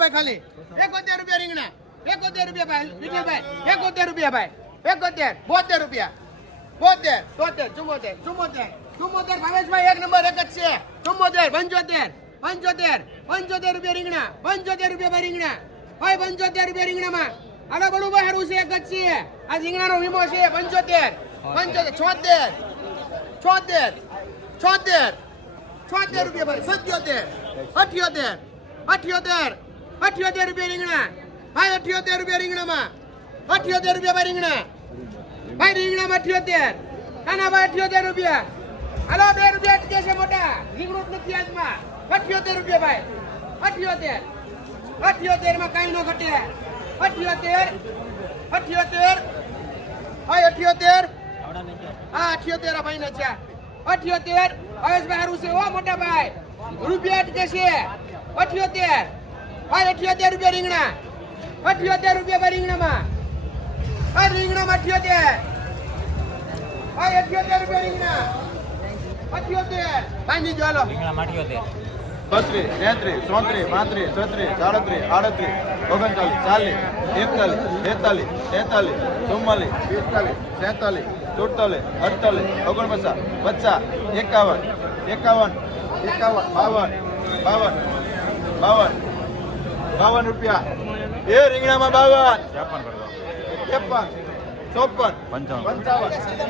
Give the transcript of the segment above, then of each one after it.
ભાઈ ખાલી 71 રૂપિયા રીંગણા 71 રૂપિયા ભાઈ વિઠ્ઠલભાઈ 71 રૂપિયા ભાઈ 71 72 રૂપિયા 72 73 74 74 ભાવેશભાઈ એક નંબર એક જ છે 74 75 75 રૂપિયા રીંગણા 75 રૂપિયા ભાઈ રીંગણા ભાઈ 75 રૂપિયા રીંગણામાં આના બળું ભાઈ હારું છે એક જ છે આ રીંગણાનો વીમો છે 75 75 76 76 76 રૂપિયા ભાઈ 77 78 78 78 રૂપિયા રીંગણા ભાઈ 78 રૂપિયા રીંગણામાં 78 રૂપિયા ભાઈ રીંગણા ભાઈ રીંગણામાં 78 કાના ભાઈ 78 રૂપિયા હાલો 2 રૂપિયા અટકે છે મોટા રીંગણું જ નથી આજમાં 78 રૂપિયા ભાઈ 78 78 માં કાઈ નો ઘટે 78 78 ભાઈ 78 હા 78 ભાઈ ના છે 78 હવેશભાઈ હારું છે ઓ મોટા ભાઈ રૂપિયા અટકે છે 78 ભાઈ 78 રૂપિયા રીંગણા 78 રૂપિયા ભાઈ રીંગણામાં ભાઈ રીંગણામાં 78 ભાઈ 78 રૂપિયા રીંગણા 78 ભાઈ નીચે હાલો રીંગણામાં 78 32 33 34 35 36 37 38 39 40 41 42 43 44 45 47 48 49 50 51 52 રૂપિયા એ રીંગણામાં 52 53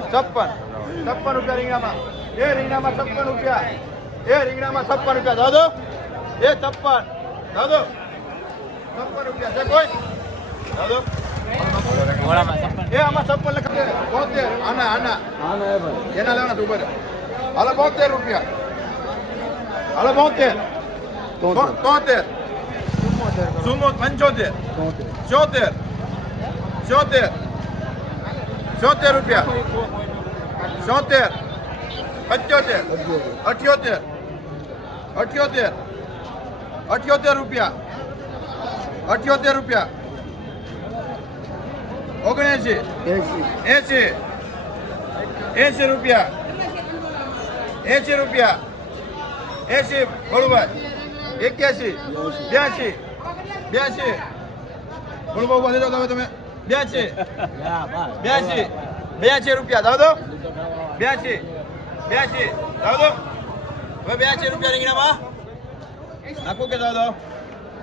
54 55 રૂપિયા રીંગણામાં એ રીંગણામાં 56 રૂપિયા એ રીંગણામાં 56 રૂપિયા દાદો એ 56 દાદો 56 રૂપિયા છે કોઈ દાદો એ આમાં 56 લખે 72 આના એના લેવાના છે ઉપર હાલો 72 રૂપિયા હાલો 72 73 75 74 74 રૂપિયા 74 75 78 78 78 રૂપિયા 78 રૂપિયા 79 80 80 રૂપિયા 80 રૂપિયા 80 બળુભાઈ 81 82 82 બળુભાઈ ઉભા થઈ જાઓ તમે 82 82 રૂપિયા દાદો 82 દાદો હવે 82 રૂપિયા રીંગણામાં નાખો કે દાદો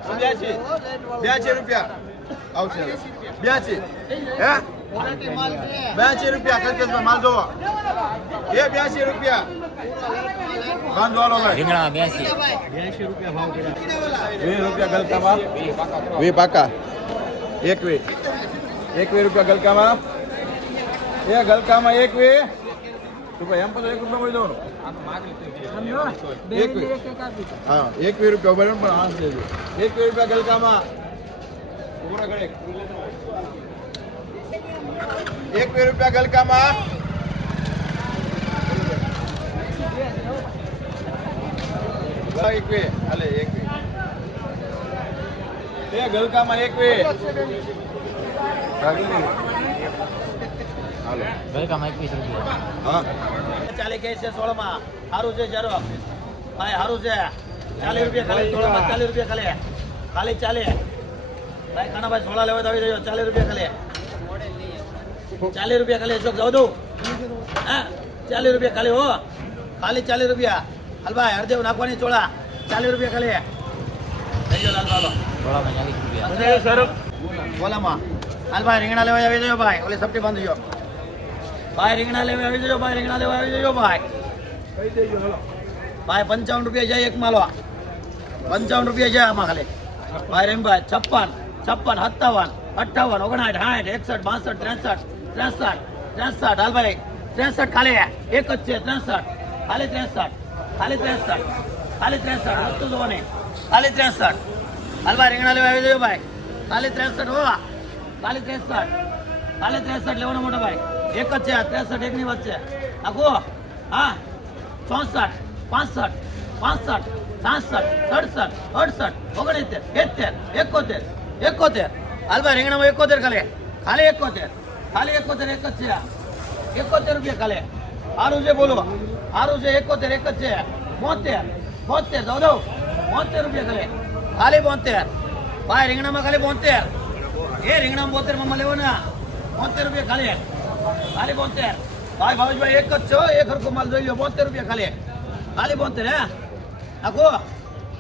82 રૂપિયા આવશે 82 હે 82 રૂપિયા કલ્પેશભાઈ માલ જોવો એ 82 રૂપિયા બાંધો હાલો ભાઈ રીંગણા 82 રૂપિયા ભાવ કર્યા 20 રૂપિયા ગલકામાં 20 પાકા 21 રૂપિયા ગલકામાં એ ગલકામાં 21 તો ભાઈ એમ પછી 1 રૂપિયા મળી દો હા 21 રૂપિયા બરાબર પણ આંસ દેજો 21 રૂપિયા ગલકામાં પૂરા ગળે 21 રૂપિયા ગલકામાં હાલે 21 એ ગલકામાં 21 હાલો ગલકામાં 21 રૂપિયા હા ચાલી કે છે 16 માં હારું છે જરો ભાઈ હારું છે 40 રૂપિયા ખાલી 16 માં 40 રૂપિયા ખાલી 40 ભાઈ ખાનાભાઈ 16 લેવા તો આવી જજો 40 રૂપિયા ખાલી 40 રૂપિયા ખાલી ચોક જાવ દઉં હા 40 રૂપિયા ખાલી હો ખાલી 40 રૂપિયા હાલ ભાઈ હરદેવ નાખવાની ચોળા 40 રૂપિયા ખાલી લઈ જાઓ લાલ બાબા થોડામાં 40 રૂપિયા બોલામાં હાલ ભાઈ રીંગણા લેવા આવી જજો ભાઈ ઓલી સપટી બાંધજો ભાઈ રીંગણા લેવા આવી જજો ભાઈ રીંગણા લેવા આવી જજો ભાઈ ભાઈ 55 રૂપિયા જાય એક માલો 55 રૂપિયા જાય આમાં ખાલી ભાઈ રેમભાઈ 56 57 58 59 60 61 62 63 હાલ ભાઈ 63 ખાલી એક જ છે 63 ખાલી 63 વસ્તુ જોવાની ખાલી 63 હાલ ભાઈ રીંગણા લેવા આવી જજો ભાઈ ખાલી 63 હો ખાલી 63 લેવાનો મોટો ભાઈ એક જ છે 63 એકની વચ્ચે આખો હા 64 65 65 66 67 68 69 70 71 હાલ ભાઈ રીંગણામાં 71 ખાલી 71 ખાલી 71 એક જ છે 71 રૂપિયા ખાલી સારું છે બોલો સારું છે 71 એક જ છે 72 72 દો 72 રૂપિયા ખાલી 72 ભાઈ રીંગણામાં ખાલી 72. એ રીંગણામાં 72 માં લેવો ને 72 રૂપિયા ખાલી. ખાલી 72. ભાઈ ભાવેશભાઈ એક જ છો, એક હરખો માલ જોઈ લો. 72 રૂપિયા ખાલી. ખાલી 72 હે આખો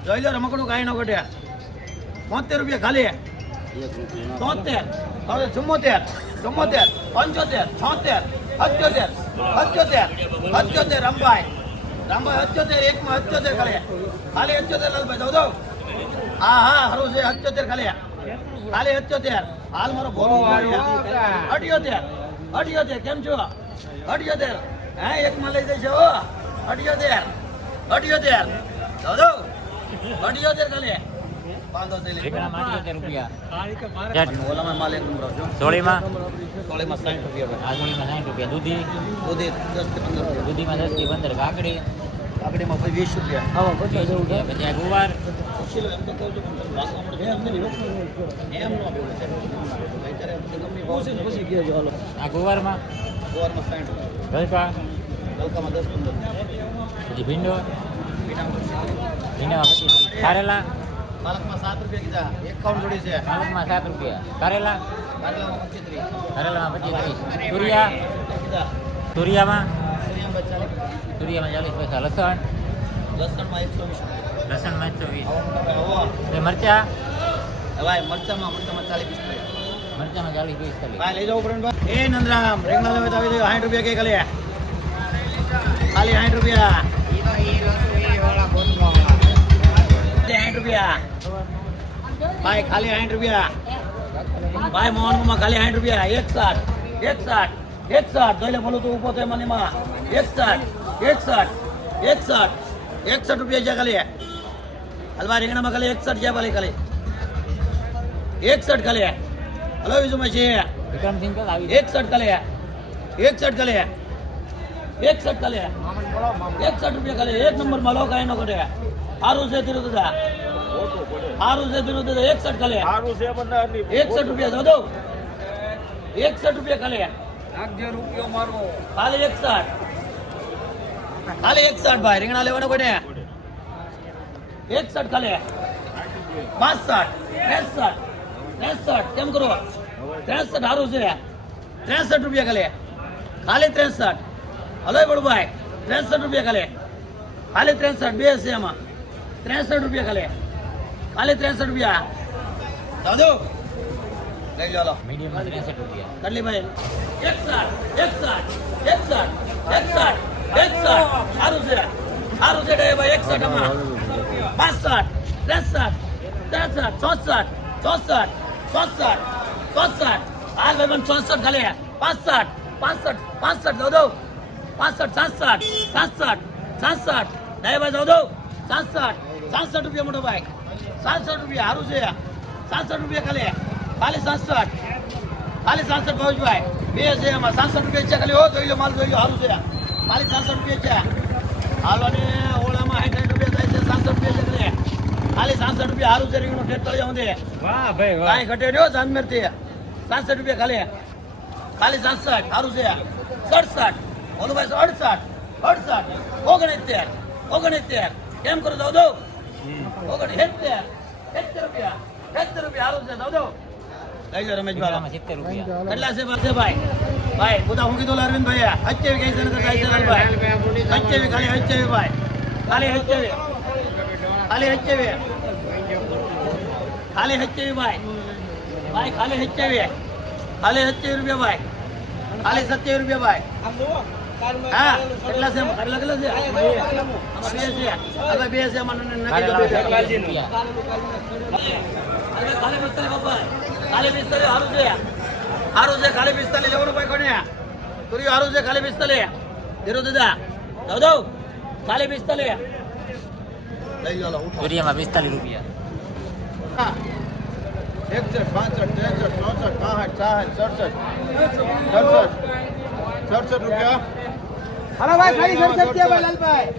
જોઈ લો. રમકડું કાંઈ ન ઘટે. 72 રૂપિયા ખાલી. 73. હવે 74, 74, 75, 76, 78, 78, રામભાઈ 78, એકમાં 78 ખાલી. ખાલી 78 લાલભાઈ દઉં દઉં. હા હા સારું છે. 78 ખાલી. ખાલી 78. હાલ મારો ભોળો 78, 78 કેમ છો? 78 હે એકમાં લઈ જઈશ હો. 78, 78 દઉં દઉં. 78 ખાલી. 500 લઈ. રીંગણામાં 78 રૂપિયા. ઓલામાં માલ એક નંબર આવજો. સોળીમાં 60 રૂપિયા. આ સોળીમાં 60 રૂપિયા. દૂધી દૂધી 10 થી 15 રૂપિયા. દૂધીમાં 10 થી 15. કાકડી કાકડીમાં પછી 20 રૂપિયા. પછી આ ગુવાર પૂછી લો એમ તો કહું છું પણ વાસણમાં એમ નથી રોકવું. એમ ન ભેગું થાય. અત્યારે કંપની ભાવ છે ને પછી કહેજો હાલો. આ ગુવારમાં ગોવારમાં 60 રૂપિયા. ગલકા હલકામાં 10 15 પછી ભીંડો ભીંડામાં 25. કારેલા પાલકમાં 7 રૂપિયા કીધા. 51 જોડી છે. પાલકમાં 7 રૂપિયા. કારેલા કારેલામાં 25. કારેલામાં 25. તુરિયા કીધા. તુરિયામાં 40 તુરિયામાં 40 પૈસા. લસણ લસણમાં 120 રૂપિયા. લસણમાં 120. હોવા. એ મરચા ભાઈ મરચામાં 40 45. મરચામાં 40 45. ભાઈ લઈ જાઓ પ્રવીણભાઈ. એ નંદરામ રીંગણા લેવા તો આવી જાય 60 રૂપિયા કે ખાલી. ખાલી 60 રૂપિયા. 60 રૂપિયા. ભાઈ ખાલી 60 રૂપિયા. ભાઈ મોહનમાં ખાલી 60 રૂપિયા. 61 61 જોઈ લે બોલું તું ઉભો થાય મને માં. 61 રૂપિયા છે ખાલી. હલવા રીંગણામાં ખાલી 61 છે ખાલી. 61 ખાલી. હલો બીજું છે વિક્રમસિંહ કલ આવી 61 ખાલી. 61 ખાલી. 61 ખાલી. 61 રૂપિયા ખાલી. એક નંબર માં લો કાંઈ ન ઘટે. સારું છે તીરું દાદા. સારું છે તીરું દાદા. 61 ખાલી. 61 રૂપિયા દો. 61 રૂપિયા ખાલી. ખાલી 61. ખાલી 61 ભાઈ રીંગણા લેવાનો કોને 61 ખાલી. 62 63 કેમ કરો 63 સારું છે. 63 રૂપિયા ખાલી. ખાલી 63. હલો બળભાઈ 63 રૂપિયા ખાલી. ખાલી 63 બે છે એમાં. 63 રૂપિયા ખાલી. ખાલી 63 રૂપિયા દાદુ લઈ લો. મીડિયમમાં 63 રૂપિયા. કેટલી ભાઈ 61 સારું છે. સારું છે ભાઈ 61 માં 62 63 64 64 64 હાલ ભાઈ મને 64 ખાલી. 65 દો 65 67 નહીં ભાઈ દો 67 રૂપિયા મોટો ભાઈ. 67 રૂપિયા સારું છે. 67 રૂપિયા ખાલી. ખાલી 67 ખાલી 67 ભાવેશભાઈ બે છે એમાં. 67 રૂપિયા છે ખાલી. હો જોઈ લો માલ જોઈ લો સારું છે. ખાલી 67 રૂપિયા છે. હાલવાની ઓળામાં 60 રૂપિયા થાય છે. 67 રૂપિયા છે ખાલી. ખાલી 67 રૂપિયા સારું છે. રીંગણું ઠેઠ તળી આવું દે વાહ ભાઈ કાંઈ ઘટે નહીં જાનમેર થી. 67 રૂપિયા ખાલી. ખાલી 67 સારું છે. 67 ઓલું ભાઈ 68 69 કેમ કરો દો 69 રૂપિયા 70 રૂપિયા સારું છે દો લઈ લો રમેશભાઈ. માં 70 રૂપિયા. કેટલા છે પાસે ભાઈ ભાઈ બધા હું કીધું અરવિંદ ભાઈ 28 કઈ છે ને કઈ છે લાલભાઈ 28 ખાલી 28 ભાઈ ખાલી 28 ખાલી 28 ખાલી 28 ભાઈ ભાઈ ખાલી 28 ખાલી 27 રૂપિયા ભાઈ ખાલી 27 રૂપિયા ભાઈ. હા કેટલા છે કેટલા કેટલા છે આમાં બે છે આમાં નાખી દો બે. કારેલામાં 40 રૂપિયા. ખાલી 45 બાપા ખાલી 45 સારું છે. સારું છે ખાલી 45 લેવાનું ભાઈ કોને તુર્યું સારું છે. ખાલી 45 ધીરો દાદા દો ખાલી 45 લઈ લો ઉઠો. તુરિયામાં 45 રૂપિયા. 61 65 67 રૂપિયા. હલો ભાઈ ખાલી 67 છે ભાઈ લાલભાઈ.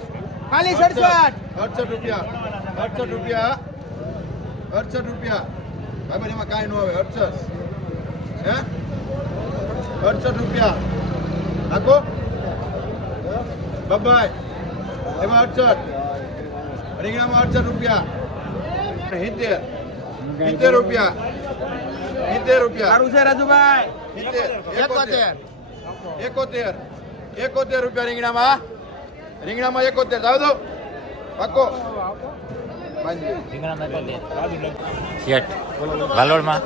ખાલી 67 68 રૂપિયા. 68 રૂપિયા. 68 રૂપિયા. ભાઈ ભાઈ એમાં કાંઈ ન આવે. 68 હે 68 રૂપિયા નાખો બબાઈ એમાં 68 રીંગણામાં 68 રૂપિયા 70 70 રૂપિયા 70 રૂપિયા સારું છે રાજુભાઈ 71 71 રૂપિયા રીંગણામાં 71 જાવ દો પાકો રીંગણામાં 71. શેઠ વાલોડમાં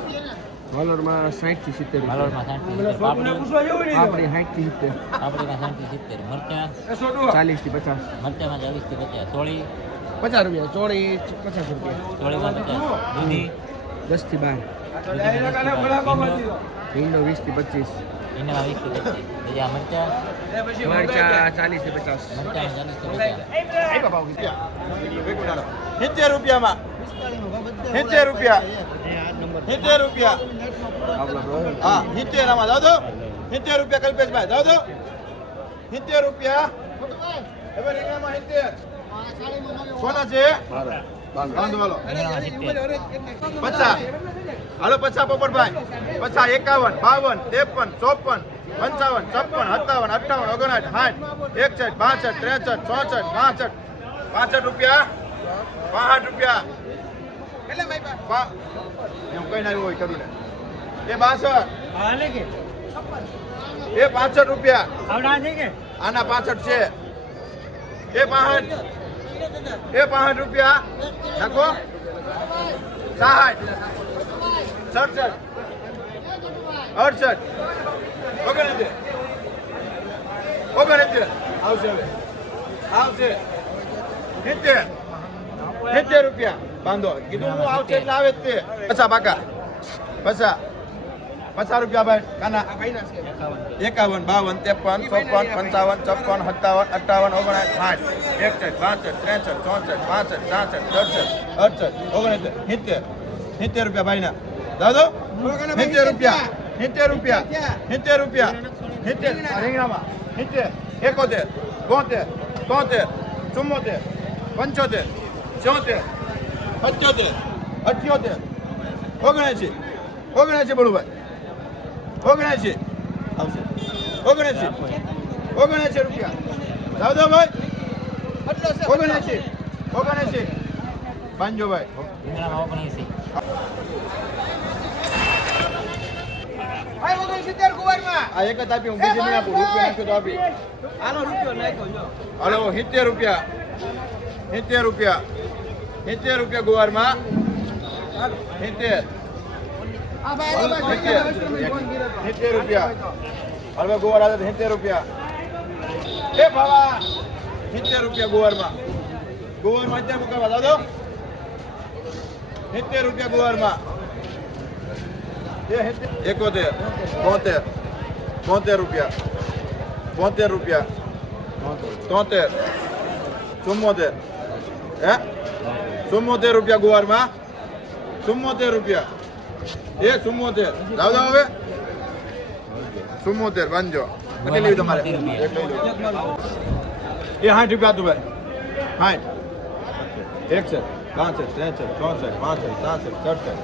વાલોડમાં 60 થી 70 વાલોડમાં 60 પાપડી આપણી 60 થી 70 પાપડીમાં 60 થી 70 મરચાં 40 થી 50 મરચાંમાં 40 થી 50 ચોળી 50 રૂપિયા ચોળી 50 રૂપિયા ચોળીમાં 50 દૂધી 10 થી 12 ભીંડો 20 થી 25 એનામાં 20 થી 25 બીજા મરચાં મરચા 40 થી 50 મરચાં 40 થી 50 70 રૂપિયામાં 70 રૂપિયા 70 રૂપિયા હા 70 આમાં જાવ દો 70 રૂપિયા કલ્પેશભાઈ જાવ દો 70 રૂપિયા હવે રીંગણામાં 70 સોના છે બાંધો હાલો રીંગણામાં 70 50 હાલો 50 પોપટભાઈ 50 51 52 53 54 55 56 57 58 59 60 61 62 63 64 65 65 રૂપિયા 65 રૂપિયા એટલે ભાઈ એમ કઈ ના હોય કરું ને એ 62 એ 65 રૂપિયા આના 65 છે એ 65 રૂપિયા નાખો 60 67 68 69 આવશે હવે આવશે 70 રૂપિયા બાંધો કીધું હું આવશે એટલે આવે જ તે 50 પાકા 50 રૂપિયા ભાઈ કાના 51 52 53 54 55 56 57 58 59 60 61 62 63 64 65 66 67 68 69 રૂપિયા ભાઈના દાદો 70 રૂપિયા 70 રૂપિયા 70 રૂપિયા 70 રીંગણામાં 70 71 72 73 74 75 76 77 78 79 79 બળુભાઈ 79 આવશે 79 રૂપિયા જાવ દો ભાઈ 79 બાંજો ભાઈ રીંગણામાં 79 ભાઈ 69 કુવારમાં આ એક જ આપી હું બીજી નહીં આપું રૂપિયા નાખ્યો તો આપી આનો રૂપિયો નાખ્યો જો હાલો 70 રૂપિયા 70 રૂપિયા 70 રૂપિયા ગુવારમાં 70 આ ભાઈ 70 રૂપિયા હલવા ગુવાર આવે તો 70 રૂપિયા એ ભાવા 70 રૂપિયા ગુવારમાં અત્યારે મુકાવા દાદો 70 રૂપિયા ગુવારમાં 71 72 રૂપિયા 73 રૂપિયા 73 74 હે 74 રૂપિયા ગુવારમાં 74 રૂપિયા એ 74 જાવ જાવ હવે 74 બાંધજો કેટલી લેવી તમારે એક લઈ લો એ 60 રૂપિયા તું ભાઈ 60 61 62 63 64 65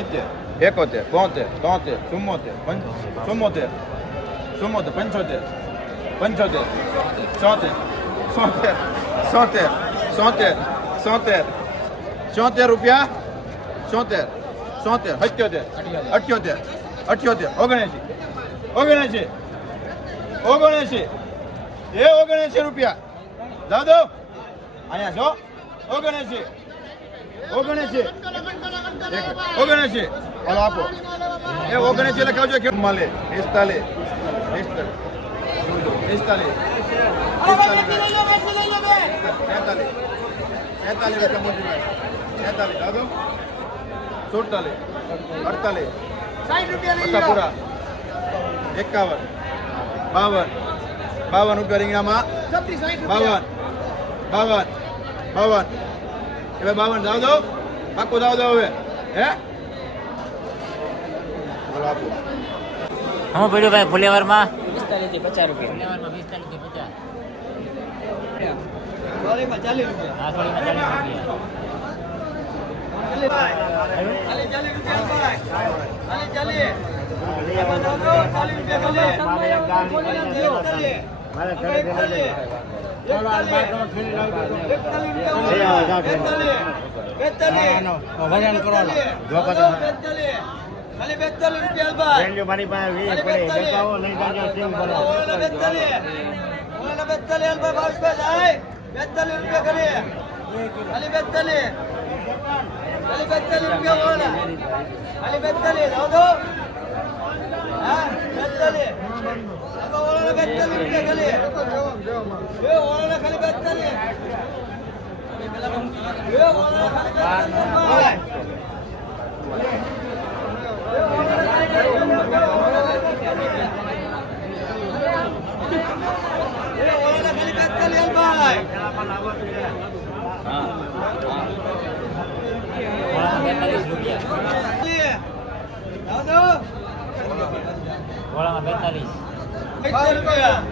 66 67 68 69 70 73 74 75 75 77 77 77 રૂપિયા 77 77 78 78 79 એ 79 રૂપિયા દાદો અહીંયા છો 79 હાલો આપો એ 79 લખાવજો કેમ માલે 45 રૂપિયા મોટી ભાઈ 46 દાદો 47 48 60 રૂપિયા લઈ પૂરા 51 52 રૂપિયા રીંગણામાં 52 હવે 52 જાવ દો પાકું જાવ દો હવે હે બોલો આપો હું પડ્યું ભાઈ ફુલેવરમાં 45 થી 50 રૂપિયા ફુલેવરમાં 45 થી 50 ચોળીમાં 40 રૂપિયા આ થોડીમાં 40 રૂપિયા વજન કરવાનો. ખાલી 42 રૂપિયા ભાઈ. મારી પાસે 20 પડે. દેખાવો નહીં જાજો કેમ કરો. ઓલા 42 ભાઈ 22 જાય 42 રૂપિયા ખાલી 42 રૂપિયા ઓલા ખાલી 42 જાવ દો હા 42 ઓલા 42 રૂપિયા ખાલી એ ઓલા ખાલી 42 એ ઓલા ખાલી 42 રૂપિયા. ગોળામાં 42. 72 રૂપિયા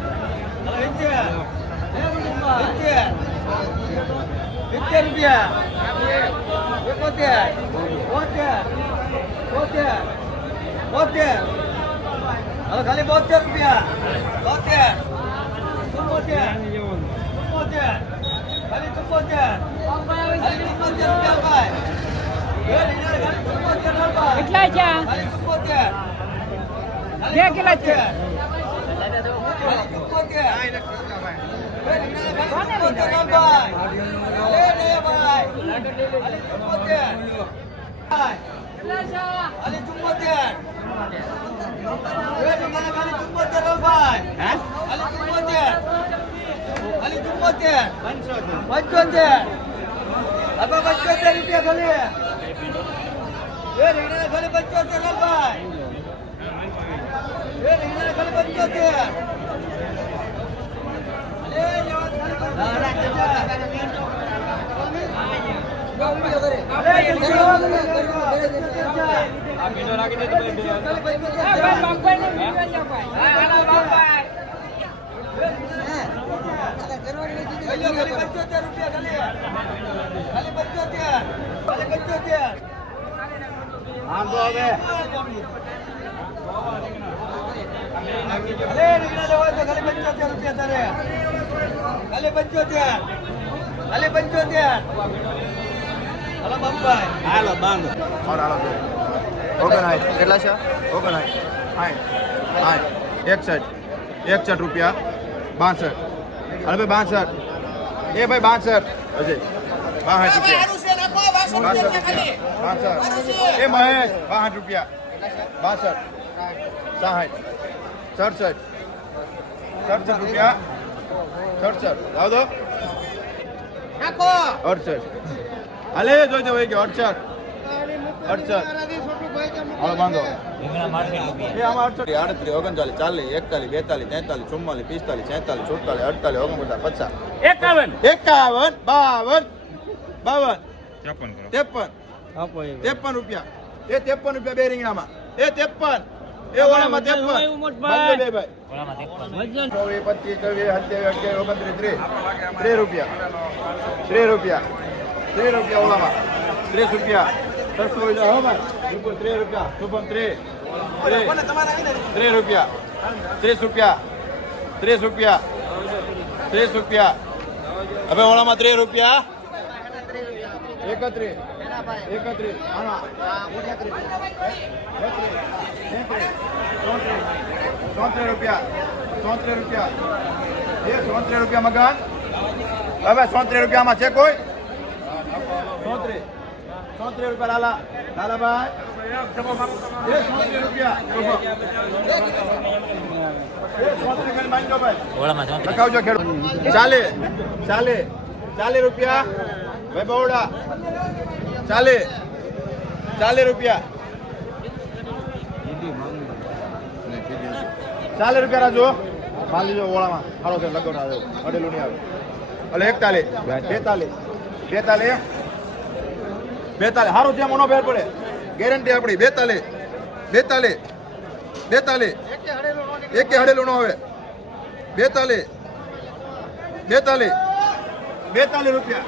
કેટલા છે બે કિલો છે રૂપિયા ખાલી એ રીંગણા ખાલી 75 ભાઈ એ રીંગણા ખાલી 75 આમ તો હવે રીંગણા લેવા તો ખાલી 75 રૂપિયા તારે ખાલી 75 હાલો બાપભાઈ હાલો બાંધો હાલો ઓગણાય કેટલા છે ઓગણાય 61 રૂપિયા 62 હાલો ભાઈ 62 એ ભાઈ 62 અજય 62 રૂપિયા 62 એ મહેશ 62 રૂપિયા 62 60 67 રૂપિયા 67 લાવ દો નાખો 68 હાલે જોઈતો હોય કે 68 હાલો બાંધો રીંગણા 62 રૂપિયા. એ આમાં 38 39 40 41 42 43 44 45 46 47 48 49 50 51 52 53 રૂપિયા એ 53 રૂપિયા બે રીંગણામાં એ 53 એ ઓળામાં 53 બંધ બે ભાઈ ગોળામાં 53. 24 25 27 28 29 30 રૂપિયા 30 રૂપિયા 30 રૂપિયા ઓળામાં 30 રૂપિયા સરસો હો ભાઈ બિલકુલ 30 રૂપિયા શુભમ 30 રૂપિયા 30 રૂપિયા 30 રૂપિયા 30 રૂપિયા હવે ઓળામાં 30 રૂપિયા 31 આના 33 રૂપિયા 33 રૂપિયા એ 33 રૂપિયા મકાન હવે 33 રૂપિયામાં છે કોઈ 33 રૂપિયા લાલાભાઈ એ 33 રૂપિયા ગોળામાં 34. લખાવજો ખેડૂત 40 રૂપિયા ભાઈ બહોળા 40 રૂપિયા 40 રૂપિયા રાજુ માલ લીધો ઓળામાં સારો છે લગન આવે અડેલું નહીં આવે એટલે 41 42 સારું ત્યાં મોનો ફેર પડે ગેરંટી આપણી 42 એકે હડેલું ન આવે 42 રૂપિયા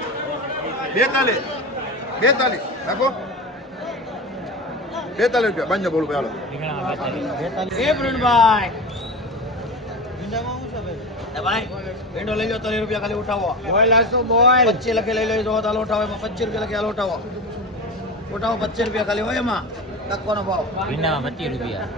42 રાખો 42 રૂપિયા બંધ બોલું ભાઈ હાલો રીંગણામાં 42. એ પ્રવીણભાઈ એ ભાઈ ભીંડો લઈ લો 30 રૂપિયા ખાલી ઉઠાવો બોલ આસો બોલ 25 લખે લઈ લો તો હાલો ઉઠાવો એમાં 25 રૂપિયા લખે હાલો ઉઠાવો 25 રૂપિયા ખાલી હોય એમાં તકવાનો ભાવ ભીંડામાં 25 રૂપિયા